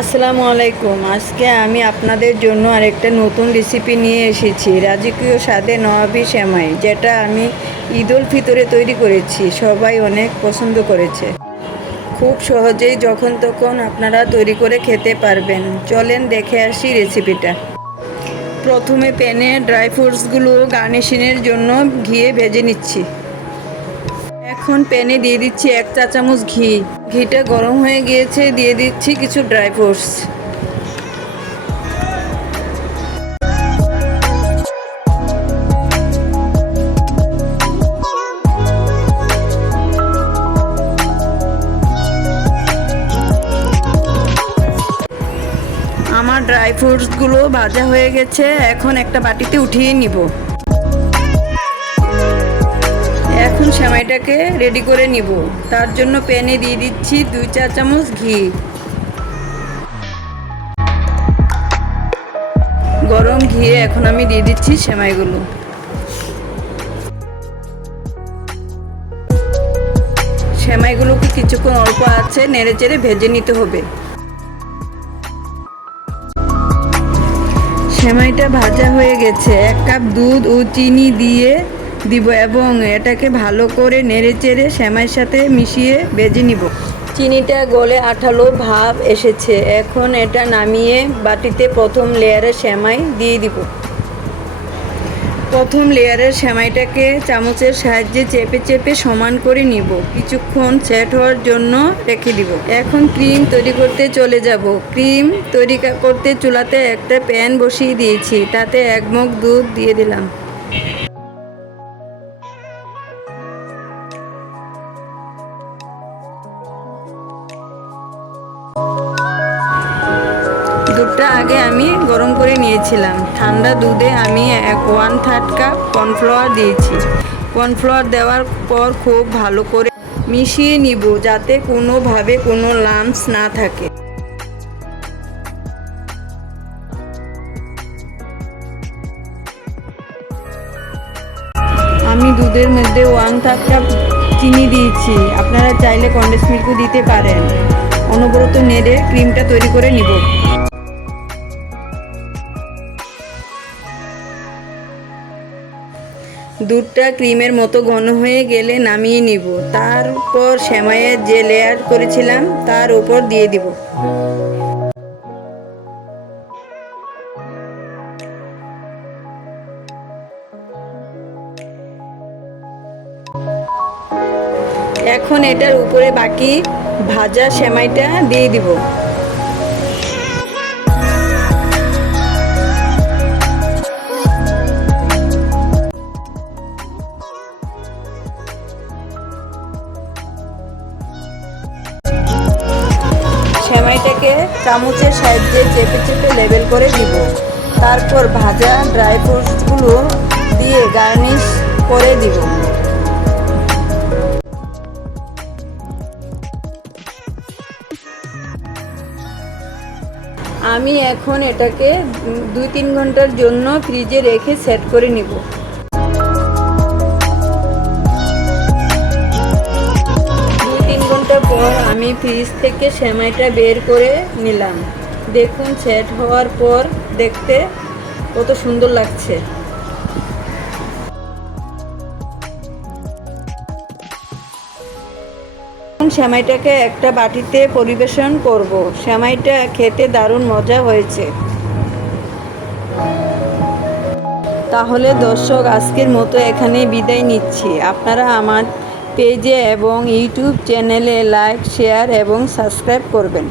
আসসালামু আলাইকুম। আজকে আমি আপনাদের জন্য আরেকটা নতুন রেসিপি নিয়ে এসেছি, রাজকীয় স্বাদে নবাবী সেমাই, যেটা আমি ঈদ উল ফিতরে তৈরি করেছি। সবাই অনেক পছন্দ করেছে। খুব সহজেই যখন তখন আপনারা তৈরি করে খেতে পারবেন। চলেন দেখে আসি রেসিপিটা। প্রথমে প্যানে ড্রাই ফ্রুটসগুলো গার্নিশিংয়ের জন্য ঘিয়ে ভেজে নিচ্ছি। এখন প্যানে দিয়ে দিচ্ছি 1 চা চামচ ঘি। ঘিটা গরম হয়ে গিয়েছে, দিয়ে দিচ্ছি কিছু ড্রাই ফ্রুটস। আমার ড্রাই ফ্রুটসগুলো ভাজা হয়ে গেছে, এখন একটা বাটিতে উঠিয়ে নিব। এখন সেমাইটাকে রেডি করে নিব। তার জন্য প্যানে দিয়ে দিচ্ছি 2 চা চামচ ঘি। গরম ঘিয়ে এখন আমি দিয়ে দিচ্ছি সেমাইগুলো। সেমাইগুলোকে কিছুক্ষণ অল্প আছে নেড়ে চেড়ে ভেজে নিতে হবে। সেমাইটা ভাজা হয়ে গেছে। 1 কাপ দুধ ও চিনি দিয়ে দিব এবং এটাকে ভালো করে নেড়ে চেড়ে সেমাইয়ের সাথে মিশিয়ে ভেজে নিব। চিনিটা গলে আঠালো ভাব এসেছে। এখন এটা নামিয়ে বাটিতে প্রথম লেয়ারের সেমাই দিয়ে দিব। প্রথম লেয়ারের সেমাইটাকে চামচের সাহায্যে চেপে চেপে সমান করে নিব। কিছুক্ষণ সেট হওয়ার জন্য রেখে দিব। এখন ক্রিম তৈরি করতে চলে যাব। ক্রিম তৈরি করতে চুলাতে একটা প্যান বসিয়ে দিয়েছি, তাতে 1 মগ দুধ দিয়ে দিলাম। দুধটা আগে আমি গরম করে নিয়েছিলাম। ঠান্ডা দুধে আমি 1/3 কাপ কর্নফ্লাওয়ার দিয়েছি। কর্নফ্লাওয়ার দেওয়ার পর খুব ভালো করে মিশিয়ে নিব, যাতে কোনোভাবে কোনো লাম্পস না থাকে। আমি দুধের মধ্যে 1/3 কাপ চিনি দিয়েছি। আপনারা চাইলে কনডেন্স মিল্কও দিতে পারেন। অনবরত নেড়ে ক্রিমটা তৈরি করে নিব। দুধটা ক্রিমের মতো ঘন হয়ে গেলে নামিয়ে নিব। তারপর সেমাইয়ের যে লেয়ার করেছিলাম তার উপর দিয়ে দিব। এখন এটার উপরে বাকি ভাজা সেমাইটা দিয়ে দিব। সেমাইটাকে চামচের সাহায্যে চেপে চেপে লেবেল করে দিব। তারপর ভাজা ড্রাই ফ্রুটসগুলো দিয়ে গার্নিশ করে দিব। আমি এখন এটাকে 2-3 ঘন্টার জন্য ফ্রিজে রেখে সেট করে নিব। 2-3 ঘন্টা পর আমি ফ্রিজ থেকে সেমাইটা বের করে নিলাম। দেখুন সেট হওয়ার পর দেখতে কত সুন্দর লাগছে। সেমাইটাকে একটা বাটিতে পরিবেশন করব। সেমাইটা খেতে দারুণ মজা হয়েছে। তাহলে দর্শক, আজকের মতো এখানে বিদায় নিচ্ছি। আপনারা আমার পেজে এবং ইউটিউব চ্যানেলে লাইক, শেয়ার এবং সাবস্ক্রাইব করবেন।